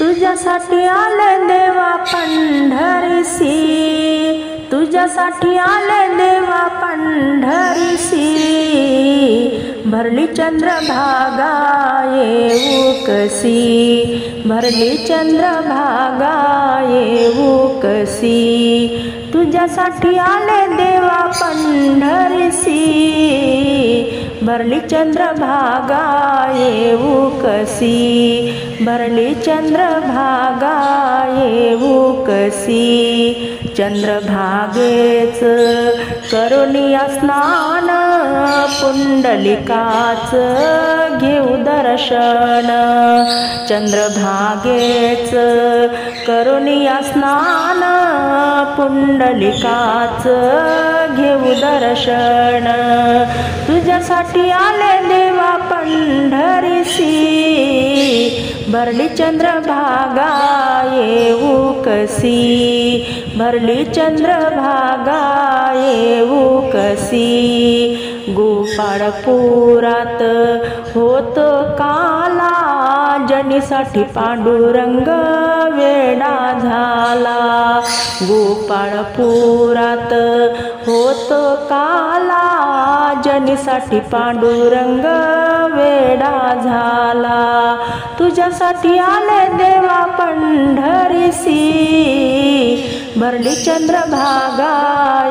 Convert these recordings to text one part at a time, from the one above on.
तुझ्यासाठी आले देवा पंढरीसी, तुझ्यासाठी आले देवा पंढरीसी। भरली चंद्रभागा येऊ कसी, भरली चंद्रभागा येऊ कसी। तुझ्यासाठी आले देवा पंढरीसी, भरली चंद्रभागा येऊ कसी, भरली चंद्रभागा येऊ कसी। चंद्रभागेच करुनिया स्नान, पुंडलिकाच घेऊ दर्शन। चंद्रभागेच करुनिया स्नान, पुंडलिकाच घेऊ दर्शन। तुझ्यासाठी आले देवा पंढरीसी, भरली चंद्रभागा येऊ कसी, भरली चंद्रभागा येऊ कसी। गोपाळपुरात होत काला, जनीसाठी पांडुरंग वेडा झाला। गोपाळपुरात होत काला, जनीसाठी पांडुरंग वेडा झाला। तुझ्यासाठी आले देवा पंढरीसी, भरली चंद्रभागा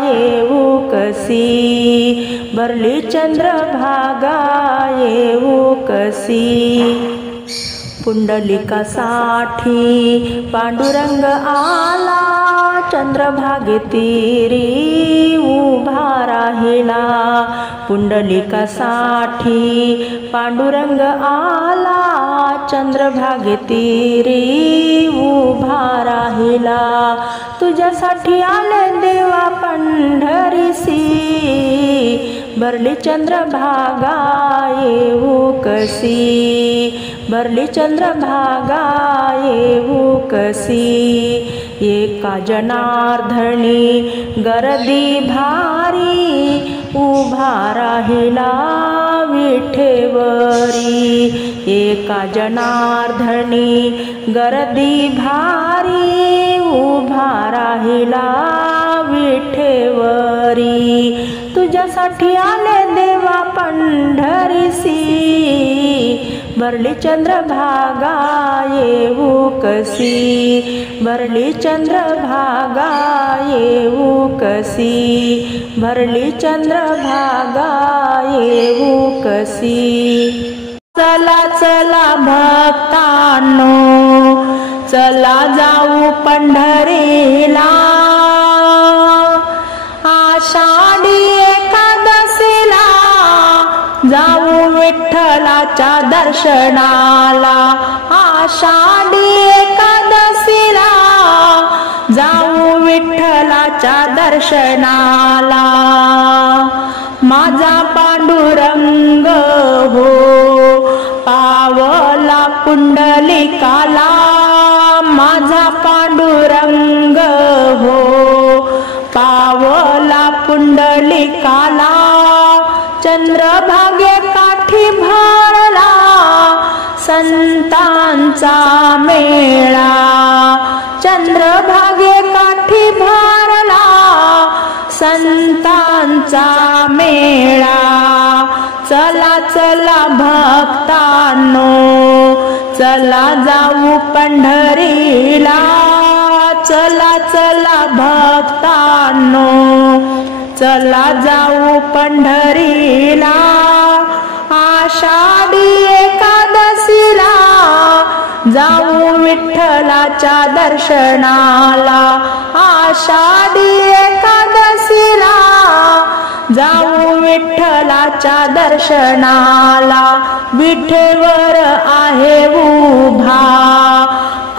येऊ कसी, भरली चंद्रभागा येऊ कसी। पुंडलिकासाठी पांडुरंग आला, चंद्रभागेतीरी उभा राहिला। पुंडलिकासाठी पांडुरंग आला, चंद्रभागेतीरी उभा राहिला। तुझ्यासाठी आले देवा पंढरीसी, भरली चंद्रभागा येऊ कसी, भरली चंद्रभागा येऊ कसी। एका जनार्दनी गर्दी भारी, उभा राहिला विठेवरी। एका जनार्दनी गर्दी भारी, उभा राहिला विठेवरी। तुझ्यासाठी आले देवा पंढरीसी, भरली चंद्रभागा येऊ कसी, भरली चंद्रभागा येऊ कसी, भरली चंद्रभागा येऊ कसी। चला चला भक्तांनो, चला जाऊ पंढरीला। आषाढी एकादशीला जाऊ विठ्ठलाच्या दर्शनाला। आषाढी एकादशीला जाऊ विठ्ठलाच्या दर्शनाला। माझा पांडुरंग हो पावला पुंडलिकाला, माझा पांडुरंग हो पावला पुंडलिकाला। चंद्रभागे काठी भरला संतांचा मेळा, चंद्रभागे काठी भरला संतांचा मेळा। चला चला भक्तांनो, चला जाऊ पंढरीला। चला चला भक्तांनो, चला जाऊ पंढरीला। आषाढी एकादशीला जाऊ विठ्ठलाच्या दर्शनाला। आषाढी एकादशीला जाऊ विठ्ठलाच्या दर्शनाला। विठेवर आहे उभा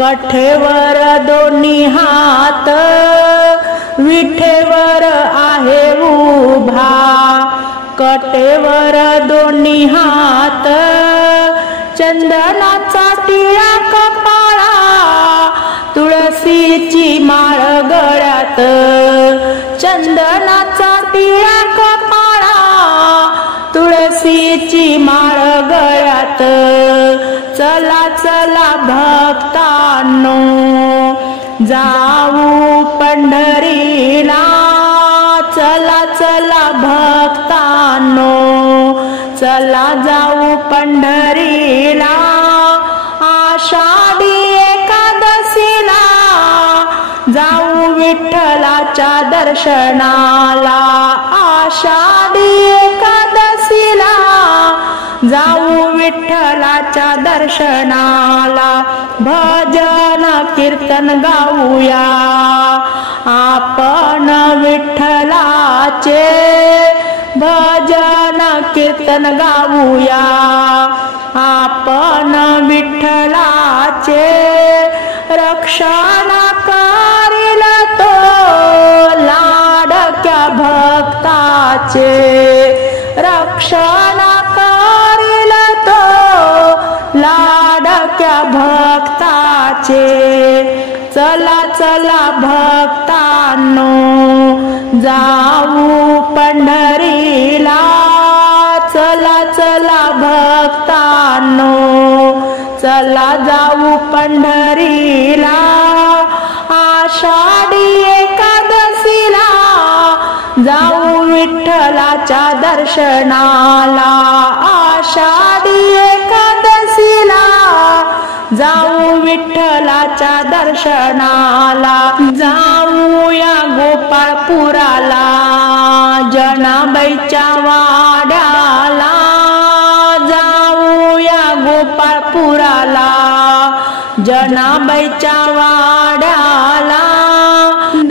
कठेवर दोन्ही हात, विठेवर आहे उभा कटेवर दोन्ही हात। चंदनाचा टिळा कपाळा, तुळशीची माळ गळ्यात। चंदनाचा टिळा कपाळा, तुळशीची माळ गळ्यात। चला चला भक्तांनो, जाऊ पंढरीला चला चला भक्तांनो, चला जाऊ पंढरीला आषाढी एकादशीला, जाऊ विठ्ठलाच्या दर्शनाला आषाढी एकादशीला, जाऊ विठ्ठलाच्या दर्शनाला। भजन कीर्तन गाऊया आपण विठ्ठलाचे, भजन कीर्तन गाऊया आपण विठ्ठलाचे। रक्षण करील तो लाडक्या भक्ताचे, रक्षण करील तो लाडक्या भक्ताचे। चला चला भक्तांनो, जाऊ पंढरीला चला चला भक्तांनो, चला जाऊ पंढरीला आषाढी एकादशीला, जाऊ विठ्ठलाच्या दर्शनाला आषाढी एकादशीला, जाऊ विठ्ठलाच्या दर्शनाला। जाऊया गोपाळपुराला जनाबाईच्या वाड्याला, जाऊया गोपाळपुराला जनाबाईच्या वाड्याला।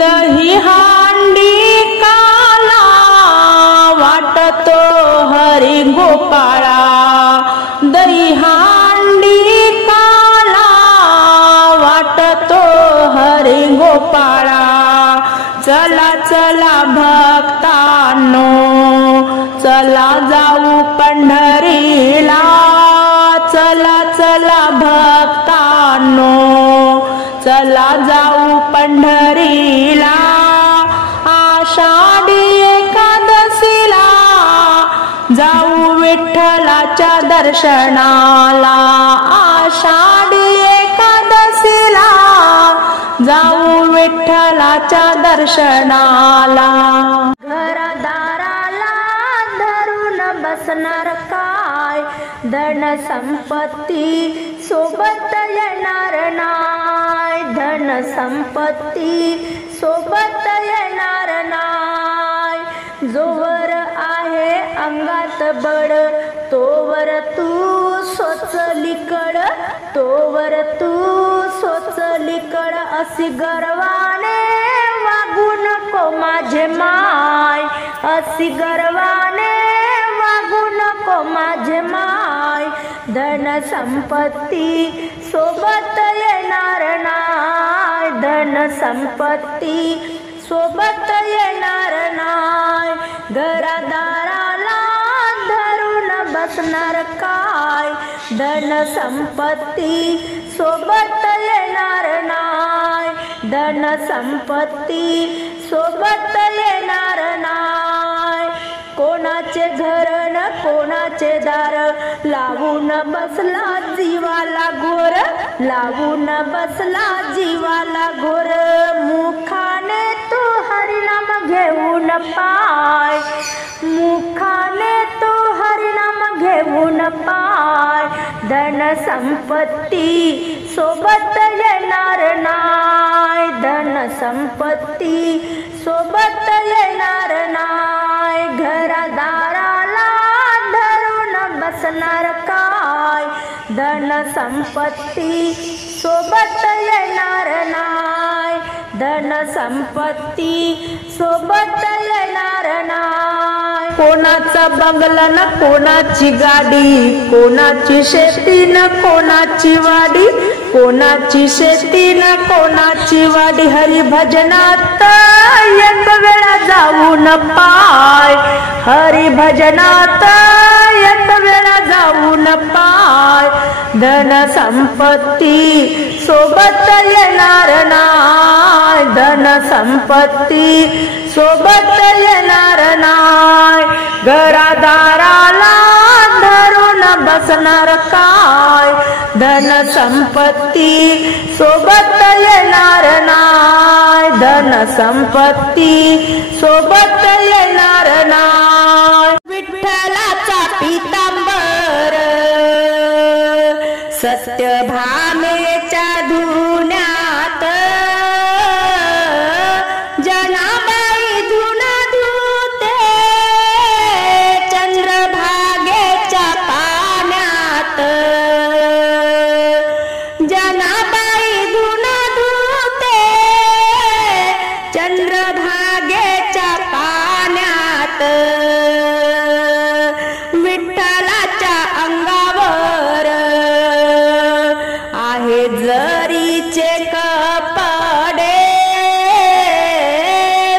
दही हांडी काला वाटतो हरी गोपाळा, दही हांडी काला वाटतो हरी गोपाळा। चला चला भक्तांनो, चला जाऊ पंढरीला, चला चला भक्तांनो, चला जाऊ पंढरीला आषाढी एकादशीला, जाऊ विठ्ठलाच्या दर्शनाला आषाढी एकादशीला, जाऊ विठ्ठलाच्या दर्शनाला। घरदाराला धरून बसणार काय, धन संपत्ती सोबत येणार नाय, धन संपत्ती सोबत येणार नाय। जोवर आहे अंगात बळ तोवर तू सोचलीकड, तोवर तू सोचलीकड। अशी गर्वाने वागू नको माझे माय, अशी गर्वाने वागू नको माझे माय। धन संपत्ती सोबत येणार नाय, धन संपत्ती सोबत येणार नाय। घरदाराला धरून बसणार काय, धन संपत्ती सोबत येणार नाय, धन संपत्ती सोबत येणार नाय। कोणाचे घर न कोणाचे दार लावून बसला जीवाला घोर, लावून बसला जीवाला घोर। मुखाने तू हरिनाम घेऊन पाय, मुखाने तू हरिनाम घेऊन पाय। धन संपत्ती सोबत येणार नाय, धन संपत्ती सोबत येणार नाय। घरदाराला धरून बसणार काय, धन संपत्ती सोबत येणार नाय, धन संपत्ती सोबत येणार नाय। कोणाचा बंगला न कोणाची गाडी, कोणाची शेती न कोणाची वाडी, कोणाची शेती न कोणाची वाडी। हरी भजनात एक वेळा जाऊन पाय, हरी भजनात एक वेळा जाऊन पाय। धन संपत्ती सोबत येणार नाय, धन संपत्ती सोबत येणार नाय। घरादाराला धरून बसणार काय, धन संपत्ती सोबत येणार नाय, धन संपत्ती सोबत येणार नाय। विठ्ठलाचा पीतांबर सत्यभामेच्या धुण्यात, जनाबाई धुन धुते चंद्रभागेच्या पाण्यात, जनाबाई धुन धुते चंद्रभागेच्या पाण्यात। विठ्ठलाच्या अंगावर आहे जरीचे कपडे,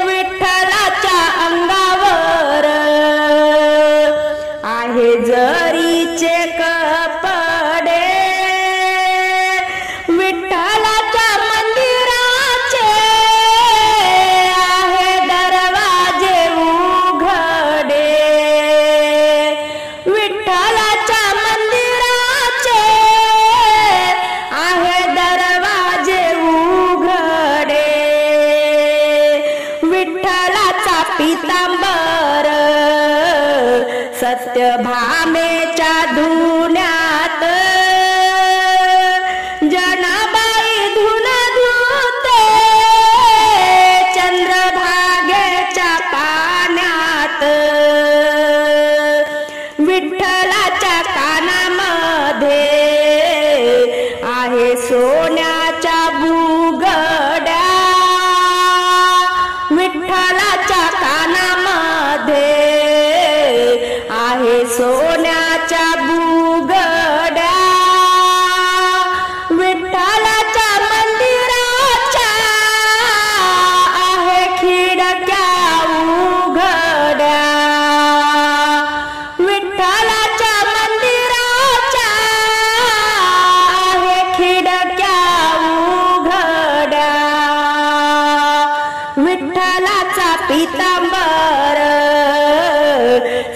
विठ्ठलाच्या अंगावर आहे जरीचे कपडे। विठ्ठलाच्या मंदिराचे आहे दरवाजे उघडे, विठ्ठलाच्या मंदिराचे आहे दरवाजे उघडे। विठ्ठलाचा पीतांबर सत्यभामेच्या धुण्यात, जनाबाई धुन धुते चंद्रभागेच्या पाण्यात। विठ्ठलाच्या कानामध्ये आहे सोन्याच्या बुगड्या, विठ्ठलाच्या कानामध्ये आहे सोन्याच्या बुगड्या। विठ्ठलाच्या मंदिराच्या आहे खिडक्या उघड्या, विठ्ठलाच्या मंदिराच्या आहे खिडक्या उघड्या। विठ्ठलाचा पीतांबर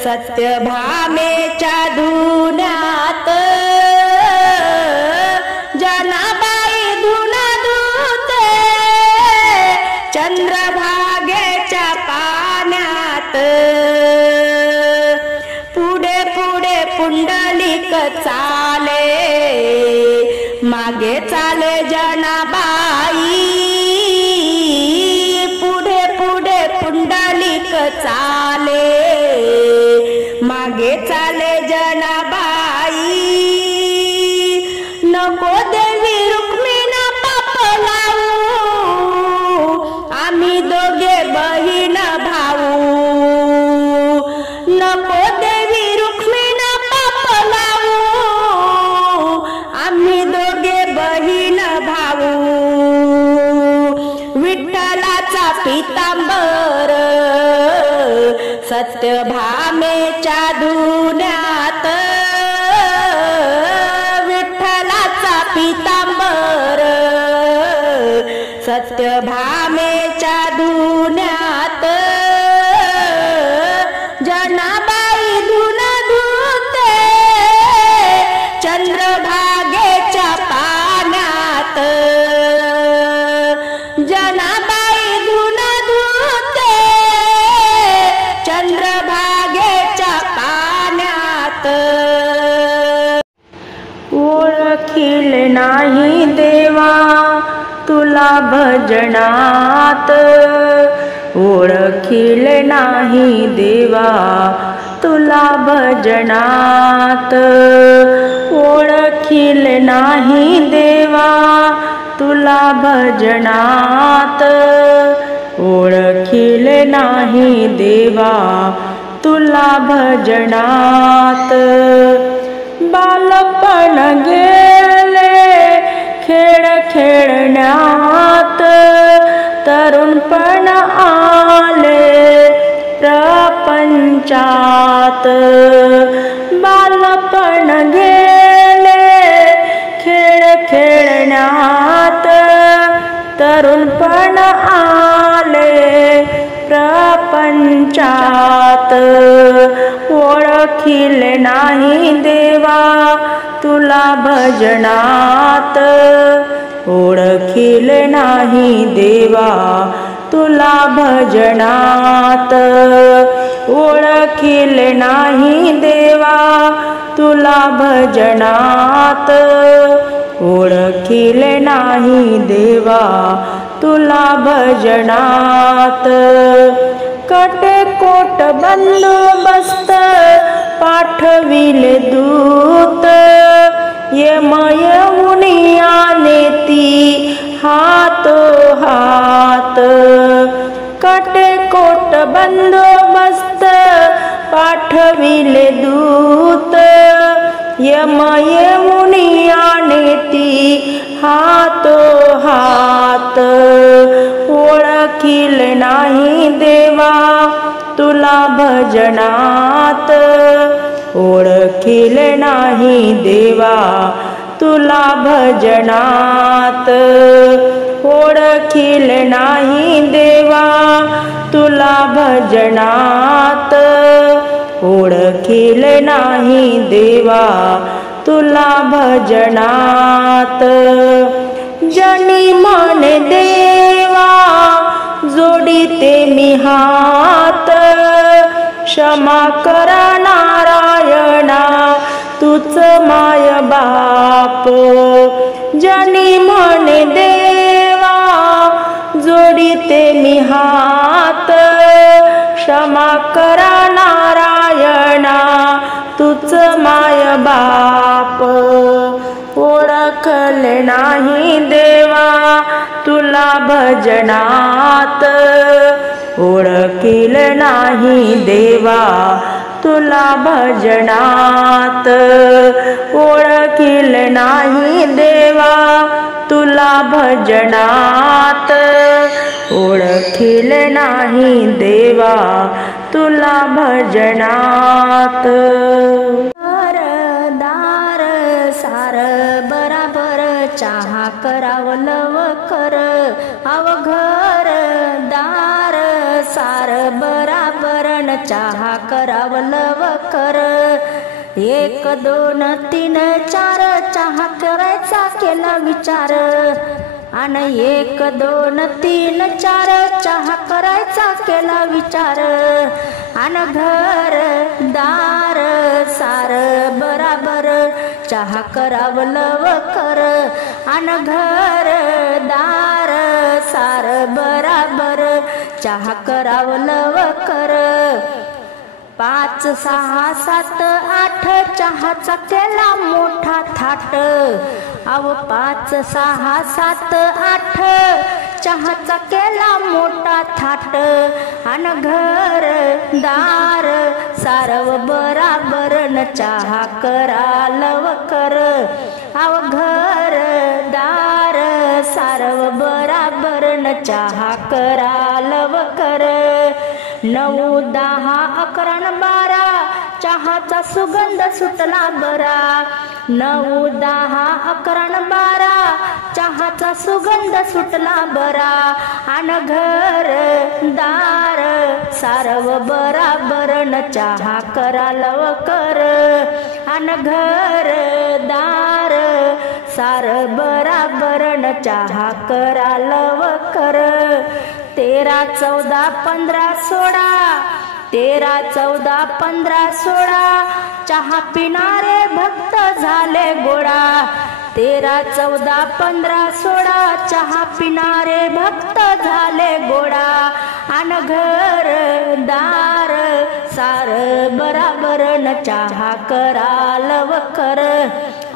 सत्यभामेच्या धुण्यात, जनाबाई धुन धुते चंद्रभागेच्या पाण्यात। पुढे पुढे पुंडलिक चाले, मागे चाले जनाबाई, पुढे पुढे पुंडलिक चाले, मागे चाले जनाबाई। नको देवी रुक्मिणी पाप लावू, आम्ही दोघे बहीण भाऊ, नको देवी रुक्मिणी पाप लावू, आम्ही दोघे बहीण भाऊ। विठ्ठलाचा पीतांबर सत्यभामेच्या धुण्यात, विठ्ठलाचा पीतांबर सत्यभामेच्या धुण्यात, जनाबाई धुन धुते चंद्रभागेच्या पाण्यात, जनाबाई धुन धुते चंद्रभागेच्या पाण्यात। ओळखील नाही देवा तुला भजनात, ओळखील नाही देवा तुला भजनात, ओळखील नाही देवा तुला भजनात, ओळखील नाही देवा तुला भजनात। बालपण गेले खेळ खेळण्यात, तरुणपण आले प्रपंचात, बालपण गेले खेळ खेळण्यात, तरुणपण आले प्रपंचात। ओळखील नाही देवा तुला भजनात ओळखील नाही देवा तुला भजनात ओळखील नाही देवा तुला भजनात ओळखील नाही देवा तुला भजनात कटेकोट बंदोबस्त पाठविले दूत यमयमुनिया नेती हातो हात कटेकोट बंदोबस्त पाठविले दूत यमयमुनिया नेती हातो हात ओळखील नाही देवा तुला भजनात ओळखील नाही देवा तुला भजनात ओळखील नाही देवा तुला भजनात ओळखील नाही देवा तुला भजनात जनी म्हणे देवा जोडीते मी हात क्षमा करा नारायणा तूच माय बाप जनी म्हणे देवा जोडीते मी हात क्षमा करा नारायणा तूच माय बाप ओळखले नाही देवा तुला भजनात ओळखील नाही देवा तुला भजनात ओळखील नाही देवा तुला भजनात ओळखील नाही देवा तुला भजनात दार सार बराबर चहा करावं लवकर अवघर दार सार बराबर न चहा करावं लवकर 1 2 3 4 चहा करायचा केला विचार आणि 1 2 3 4 चहा करायचा केला विचार आणि घर दार सार बराबर चहा करावं लवकर आणि घर दार सार बराबर चहा करावं लवकर 5 6 7 8 चहाचा केला मोठा थाट अव 5 6 7 8 चहाचा केला मोठा थाट आणि घर दार सारव बराबर न चहा करा लवकर अव घर दार सारव बराबर न चहा करा लवकर 9 10 11 12 चहाचा सुगंध सुटला बरा 9 10 11 12 चहाचा सुगंध सुटला बरा आणि घर दार सारव बराबर न चहा करा लवकर आणि घर दार सार बराबर न चहा करा लवकर 13 14 15 16 13 14 15 16 चहा पिणारे भक्त झाले गोळा 13 14 15 16 चहा पिणारे भक्त झाले गोळा आणि घर दार सार बराबर न चहा करा लवकर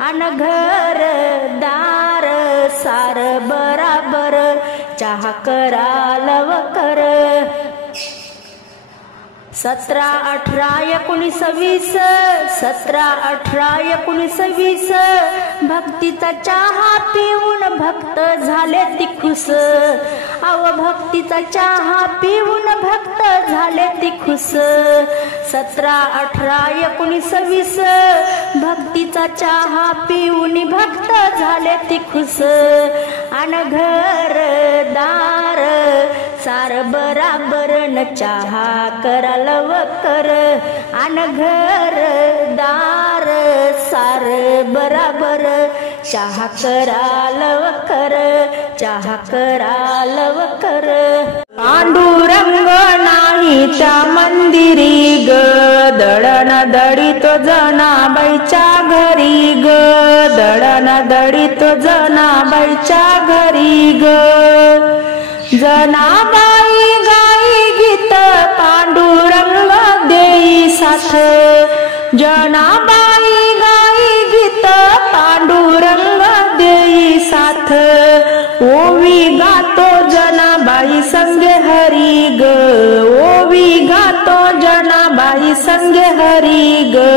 आणि घर दार सार बराबर चहा करा लवकर 17 18 19 20 17 18 19 20 भक्तीचा चहा पिऊन भक्त झाले तिखुस अव भक्तीचा चहा पिऊन भक्त झाले तिखुस 17 18 19 20 भक्तीचा चहा पिऊन भक्त झाले तिखुस आणि घर दार सार बराबर न चहा करा लवकर आन घर दार सार बराबर चहा करा लवकर चहा करा लवकर पांडुरंग नाही त्या मंदिरी ग दळण दळीतो जनाबाईच्या घरी ग दळण दळीतो जनाबाईच्या घरी ग जनाबाई गाई गीत पांडुरंग देई साथ जनाबाई गाई गीत पांडुरंग देई साथ ओवी गातो जनाबाई संगे हरी ग ओवी गातो जनाबाई संगे हरी ग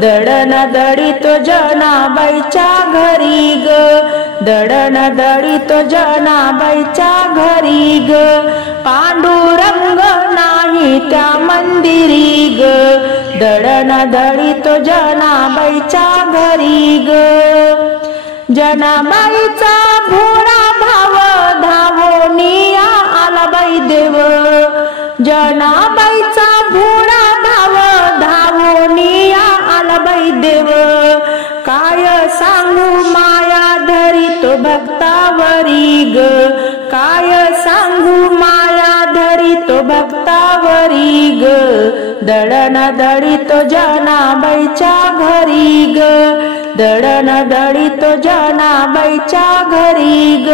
दळण दळीतो जनाबाईच्या घरी ग दळण दळीतो जनाबाईच्या घरी ग पांडुरंग नाही त्या मंदिरी ग दळण दळीतो जनाबाईच्या घरी ग जनाबाईचा भोळा भाव धावोनिया आला बाई देव जनाबाईचा भोळा भाव धावोनिया आला बाई देव काय सांगू माया धरितो भक्तावरी ग काय सांगू माया धरितो भक्तावरी ग दळण दळीतो जनाबाईच्या घरी ग दळण दळीतो जनाबाईच्या घरी ग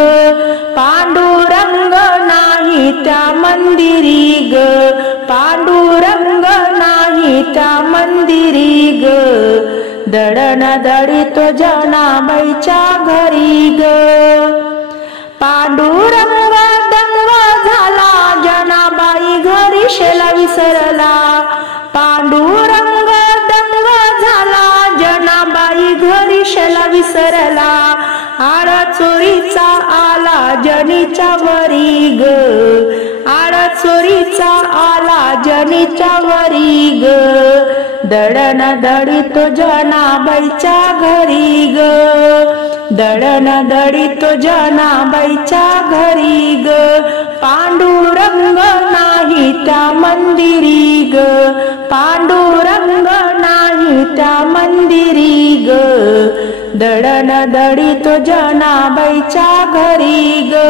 पांडुरंग नाही त्या मंदिरी ग पांडुरंग नाही त्या मंदिरी ग दळण दळीतो जनाबाईच्या घरी ग पांडुरंग दंग झाला जनाबाई घरी शेला विसरला पांडुरंग दंग झाला जनाबाई घरी शेला विसरला आळा चोरीचा आला जनीच्या वरी ग आळा चोरीचा आला जनीच्या वरी ग दळण दळीतो जनाबाईच्या घरी ग दळण दळीतो जनाबाईच्या घरी ग पांडुरंग नाही त्या मंदिरी ग पांडुरंग नाही त्या मंदिरी ग दळण दळीतो जनाबाईच्या घरी ग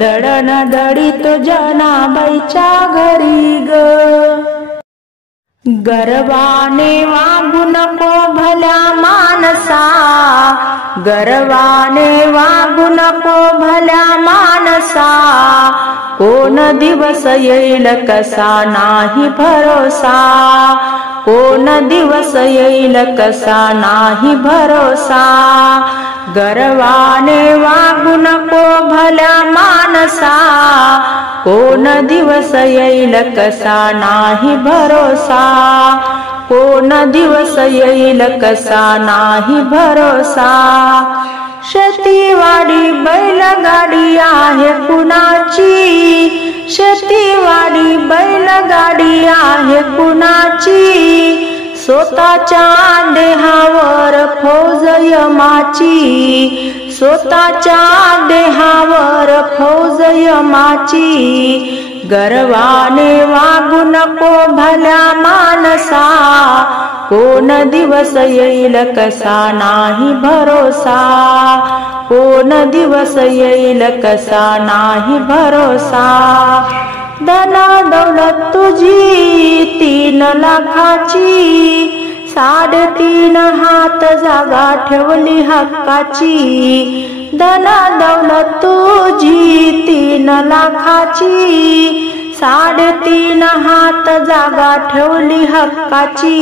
दळण दळीतो जनाबाईच्या घरी ग गर्वाने वागू नको भल्या मानसा गर्वाने वागू नको भल्या मानसा कोण दिवस येईल कसा नाही भरोसा कोण दिवस येईल कसा नाही भरोसा गर्वाने वागू नको भल्या मानसा कोण दिवस येईल कसा नाही भरोसा कोण दिवस येईल कसा नाही भरोसा शेतीवाडी बैलगाडी आहे कुणाची शेतीवाडी बैलगाडी आहे कुणाची स्वतःच्या देहावर फौज यमाची स्वतःच्या देहावर फौज यमाची गर्वाने वागू नको भल्या मानसा कोण दिवस येईल कसा नाही भरोसा कोण दिवस येईल कसा नाही भरोसा धना दौलत तुझी 3 लाखाची 3.5 हात जागा ठेवली हक्काची धना दौलत तुझी 3 लाखाची 3.5 हात जागा ठेवली हक्काची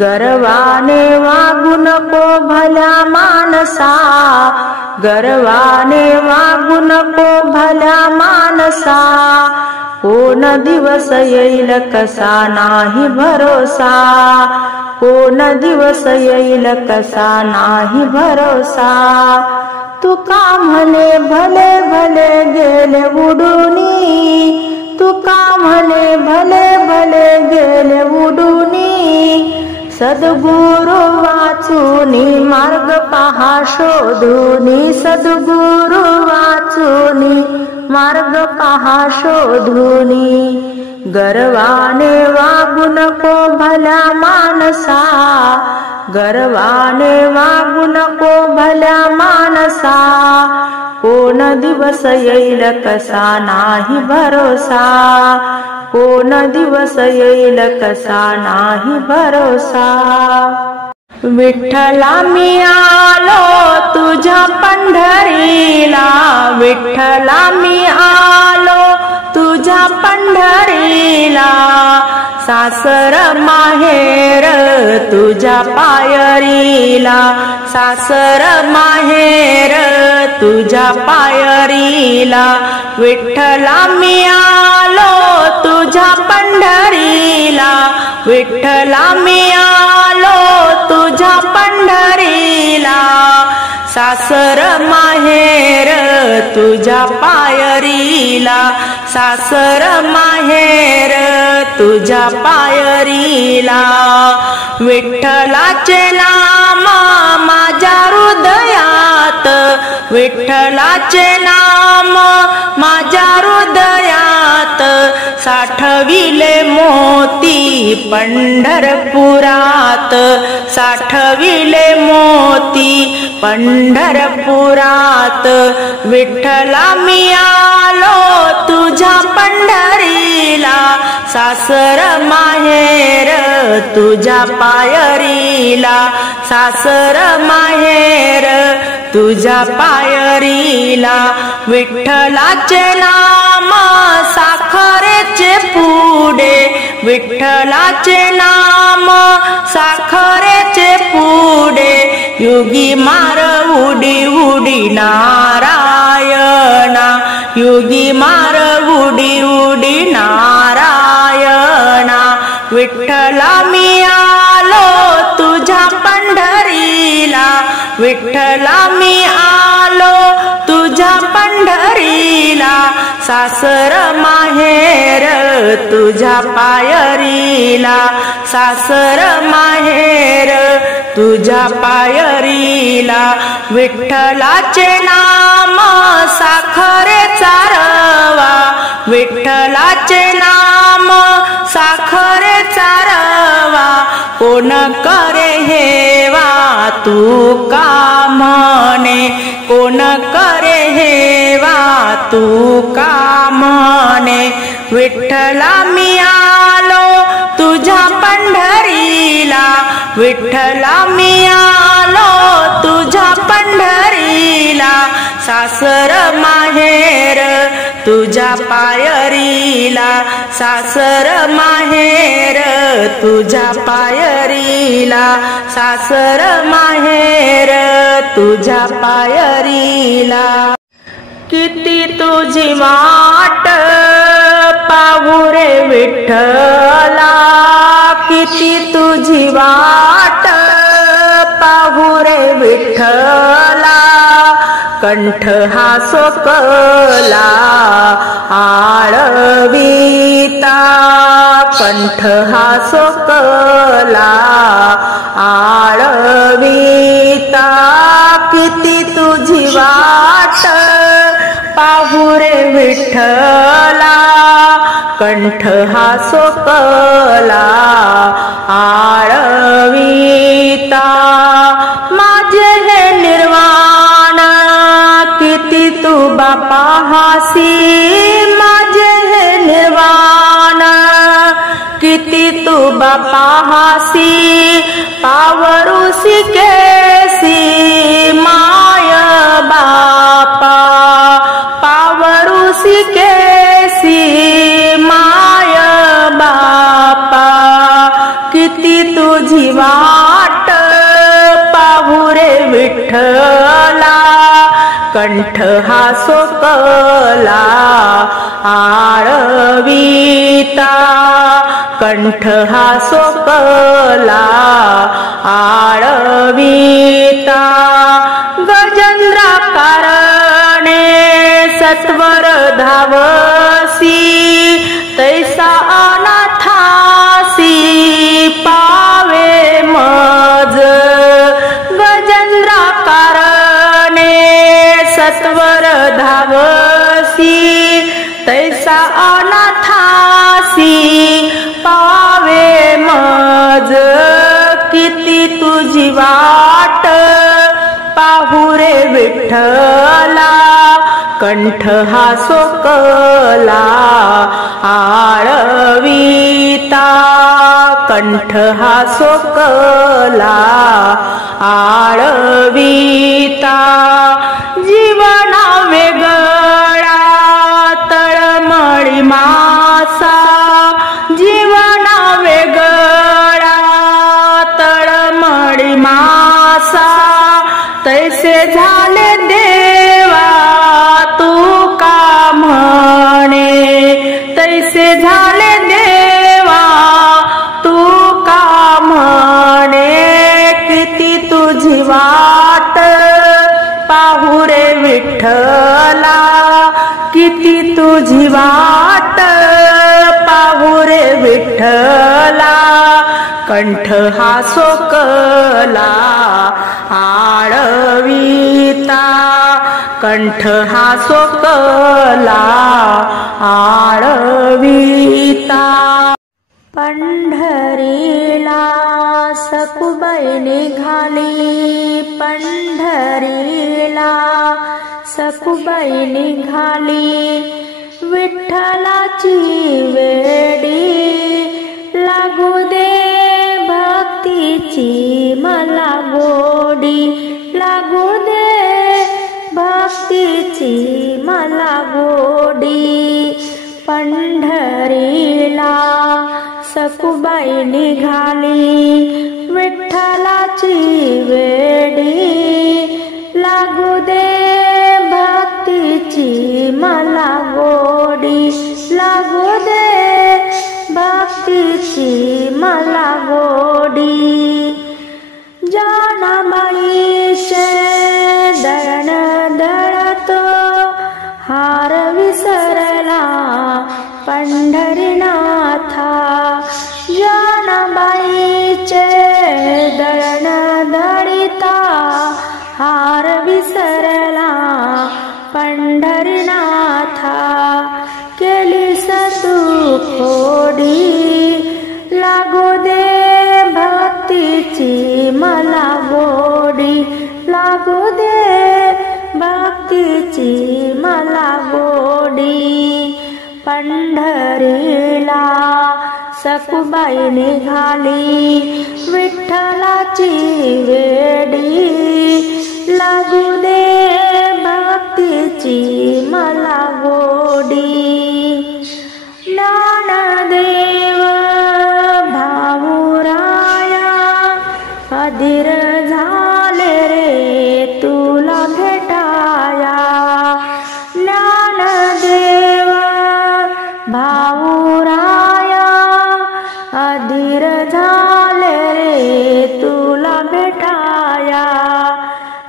गर्वाने वागू नको भल्या मानसा गर्वाने वागू नको भल्या मानसा कोण दिवस येईल कसा नाही भरोसा कोण दिवस येईल कसा नाही भरोसा तुका म्हणे भले भले गेले उडूनी तुका म्हणे भले भले गेले उडूनी सद्गुरु वाचूनी मार्ग पहा शोधूनी सद्गुरु वाचूनी मार्ग पहा शोधुनी, गर्वाने वागू नको भल्या मानसा, गर्वाने वागू नको भल्या मानसा, कोण दिवस येईल कसा नाही भरोसा, कोण दिवस येईल कसा नाही भरोसा। विठ्ठला मी आलो तुझ्या पंढरीला, विठ्ठला मी आलो तुझ्या पंढरीला, सासर माहेर तुझ्या पायरीला, सासर माहेर तुझ्या पायरीला, विठ्ठला मी आलो तुझ्या पंढरीला, विठ्ठला मी आलो तुझ्या पंढरीला, सासर माहेर तुझ्या पायरीला, सासर माहेर तुझ्या पायरीला, विठ्ठलाचे नाम माझ्या हृदयात, विठ्ठलाचे नाम माझ्या हृदयात, साठविले मोती पंढरपुरात, साठविले मोती पंढरपुरात, विठ्ठला मी आलो तुझ्या पंढरीला, सासर माहेर तुझ्या पायरीला, सासर माहेर तुझ्या पायरीला, विठ्ठलाचे नाम साखरेचे पुडे, विठ्ठलाचे नाम साखरेचे पुडे, युगी मार उडी उडी नारायणा, युगी मार उडी उडी नारायणा, विठ्ठला मी आलो तुझ्या पंढरीला, विठ्ठला मी आलो तुझ्या पंढरीला, सासर माहेर तुझ्या पायरीला, सासर माहेर तुझ्या पायरीला, विठ्ठलाचे नाम साखरेचा रवा, विठ्ठलाचे नाम साखरेचा रवा, कोण करे हेवा तू का म्हणे, कोण करे हेवा तू का म्हणे, विठ्ठला मी आलो तुझ्या पंढरीला, विठ्ठला मी आलो तुझ्या पंढरीला, सासर माहेर तुझ्या पायरीला, सासर माहेर तुझ्या पायरीला, सासर माहेर तुझ्या पायरीला, किती तुझी वाट पाहू रे विठ्ठला, किती तुझी वाट पाहू रे विठ्ठला, कंठ हा सोकला आळविता, कंठ हा सोकला आळविता, किती तुझी वाट पाहू रे विठ्ठला, कंठ हा सोकला आळविता, माझे हे निर्वाण किती तू बापा हासी, माझे हे निर्वाण किती तू बापा हासी, पावरुसी केसी माय बापा, पावरुसी केसी माय बापा, किती तुझी वाट पाहू रे विठ्ठला, कंठ हा सोकला आळविता, कंठ हा सोकला आळविता, गजेंद्राकारणे सत्वर धावसी, तैसा अनाथासी पावे मज, गजेंद्राकारणे सत्वर धावसी, पावे मज किती तुझी वाट पाहू रे विठ्ठला कंठ हा सोकला आळविता कंठ हा सोकला आळविता जीवना वेगळा तळमळी मासा जीवना वेगळा तळमळी मासा तैसे झाले देवा तू का म्हणे तैसे झाले देवा तू का म्हणे किती तुझी वाट पाहू रे विठ्ठला किती तुझी वाट पाहू रे विठ्ठला कंठ हा सोकला आळविता कंठ हा सोकला आळविता पंढरीला सकुबाई निघाली पंढरीला सकुबाई निघाली विठ्ठलाची वेडी लागू दे भक्तीची मला गोडी लागू दे भक्तीची मला गोडी पंढरीला सकुबाई निघाली विठ्ठलाची वेडी लागू दे भक्तीची मला गोडी लागू दे भक्तीची मला गोडी जनाबाईचे दळण दळतो हार विसरला पंढरीनाथा जनाबाईचे दळण दळिता हार विसरला पंढरीनाथा केली तू खोडी लागू दे भक्तीची मला गोडी लागू दे भक्तीची मला गोडी पंढरीला सकुबाई निघाली विठ्ठलाची वेडी लागू दे भक्तीची मला गोडी ज्ञानदेव भाऊराया अधीर झाले रे तुला भेटाया ज्ञानदेव भाऊराया अधीर झाले रे तुला भेटाया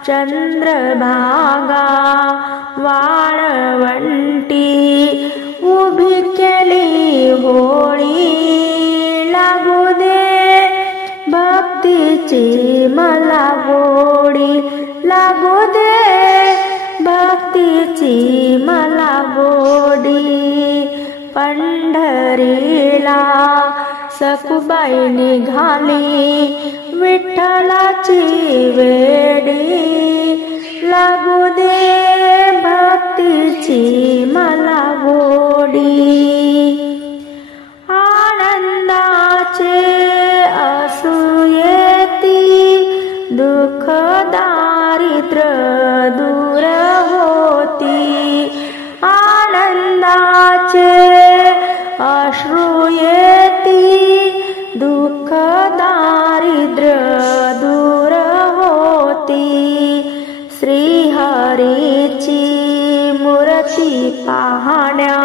चंद्रभागा वाळवंटी उभी केली होळी लागू दे भक्तीची मला गोडी लागू दे भक्तीची मला गोडी पंढरीला सकुबाई निघाली विठ्ठलाची वेडी लागू दे भक्तीची मला गोडी आनंदाचे असूयेती दुःख दारिद्र्य दूर होती आनंदाचे अश्रूयेती दुःख दारिद्र्य दूर होती श्रीहरीची मूर्ती पाहण्या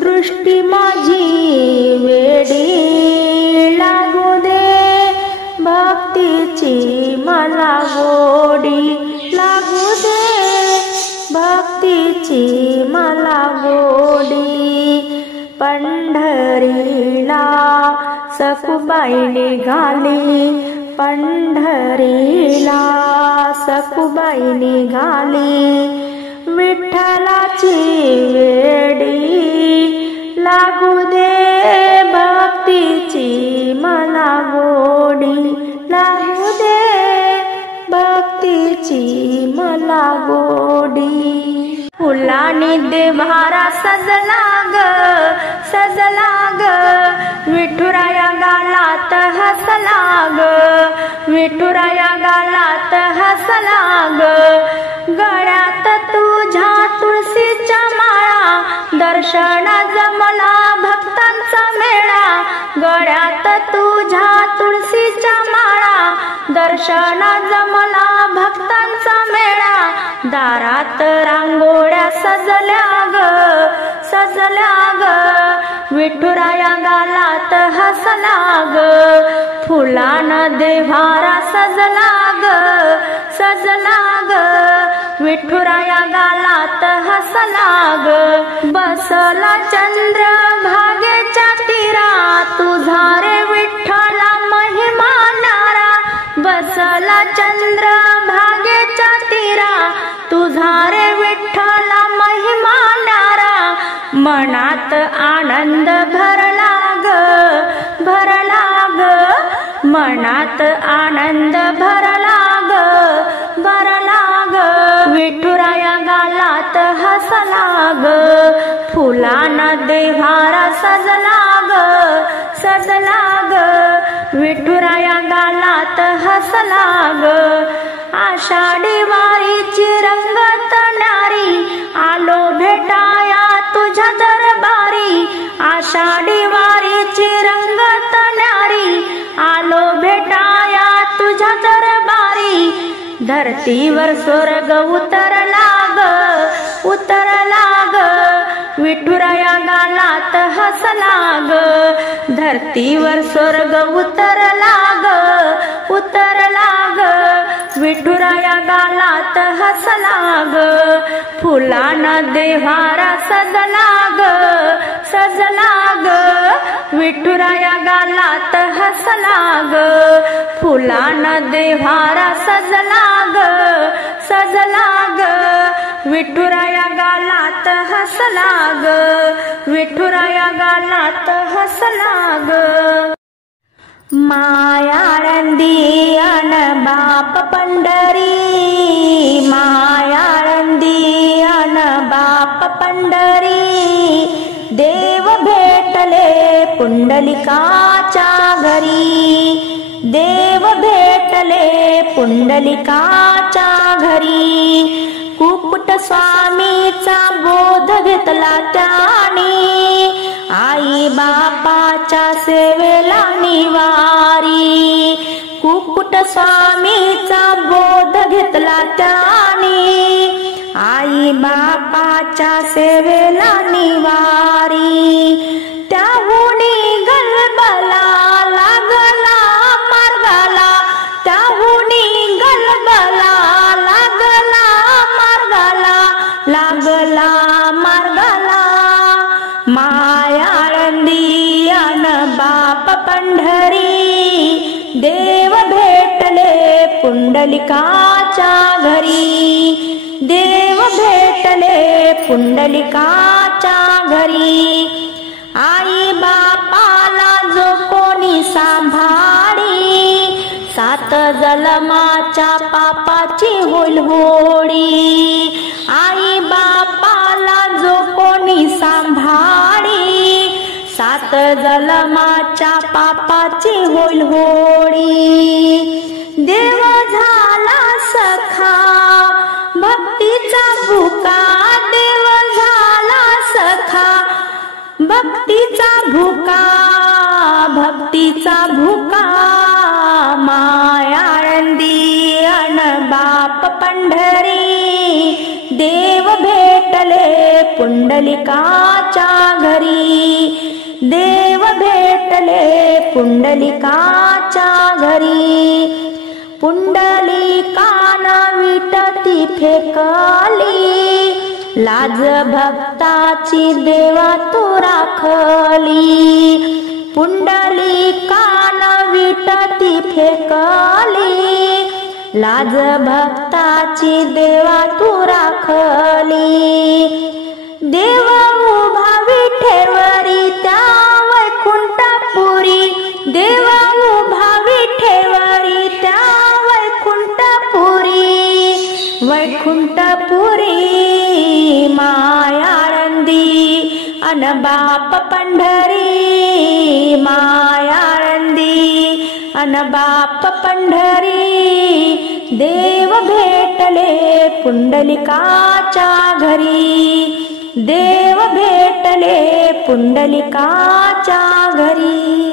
दृष्टी माझी वेडी लागू दे भक्तीची मला गोडी लागू दे भक्तीची मला गोडी पंढरीला सकुबाई निघाली पंढरीला सकुबाई निघाली विठ्ठलाची वेडी लागू दे गोडी फुलांनी देव्हारा सजला ग विठुराया गालात हसला ग विठुराया गालात हसला ग गळ्यात तुझ्या तुळशीच्या माळा दर्शन जमला भक्तांचा मेळा गळ्यात तुझ्या तुळशीच्या माळा दर्शन जमला भक्तांचा मेळा दारात रांगोळ्या सजल्या ग विठुराया गालात हसला ग फुलानं देव्हारा सजला ग विठुराया गालात हसला ग बसला चंद्र भागेच्या तीरा तुझा रे विठ्ठला महिमा नारा बसला चंद्र भागेच्या तीरा तुझा रे विठ्ठला महिमा नारा मनात आनंद भरला ग मनात आनंद भरला ग विठुराया गालात हसला ग फुलानं देव्हारा सजला ग विठुराया गालात हसला ग आषाढी वारीची रंगत नारी आलो भेटाया तुझ्या दरबारी आषाढी वारीची रंगत नारी आलो भेटाया तुझ्या दरबारी धरतीवर स्वर्ग उतरला ग विठुराया गालात हसला ग धरतीवर स्वर्ग उतरला ग विठुराया गालात हसला ग फुलानं देव्हारा सजला ग विठुराया गालात हसला ग फुलानं देव्हारा सजला ग विठुराया गालात हसला ग विठुराया गालात हसला ग मायाळंदी अन बाप पंढरी मायाळंदी अन बाप पंढरी देव भेटले पुंडलिकाच्या घरी देव भेटले पुंडलिकाच्या घरी कुकुट स्वामीचा बोध घेतला त्याने आई बापाच्या सेवेला निवारी कुकुट स्वामीचा बोध घेतला त्याने आई बापाच्या सेवेला निवारी त्याहुनी गलबला लागला मार्गाला त्याहुनी गलबला लागला मार्गाला मायाळंदी अन बाप पंढरी देव भेटले पुंडलिकाच्या घरी देव भेटले पुंडलिकाच्या घरी आई बापाला जो कोणी सांभाळी सात जलमाच्या पापाची होईल होळी आई बापाला जो कोणी सांभाळी सात जलमाच्या पापाची होईल होळी देव झाला सखा भक्तीचा भुका देव झाला सखा भक्तीचा भुका मायाळंदी अन बाप पंढरी देव भेटले पुंडलिकाच्या घरी देव भेटले पुंडलिकाच्या घरी पुंडलिकानं विटती फेकली लाज भक्ताची देवा तू राखली पुंडलिकानं विटती फेकली लाज भक्ताची देवा तू राखली देव उभा विठेवरी त्या वैकुंठपुरी देव उभा विठेवरी त्या वैकुंठपुरी अन बाप पंढरी मायाळंदी, अन बाप पंढरी देव भेटले पुंडलिकाच्या घरी, देव भेटले पुंडलिकाच्या घरी।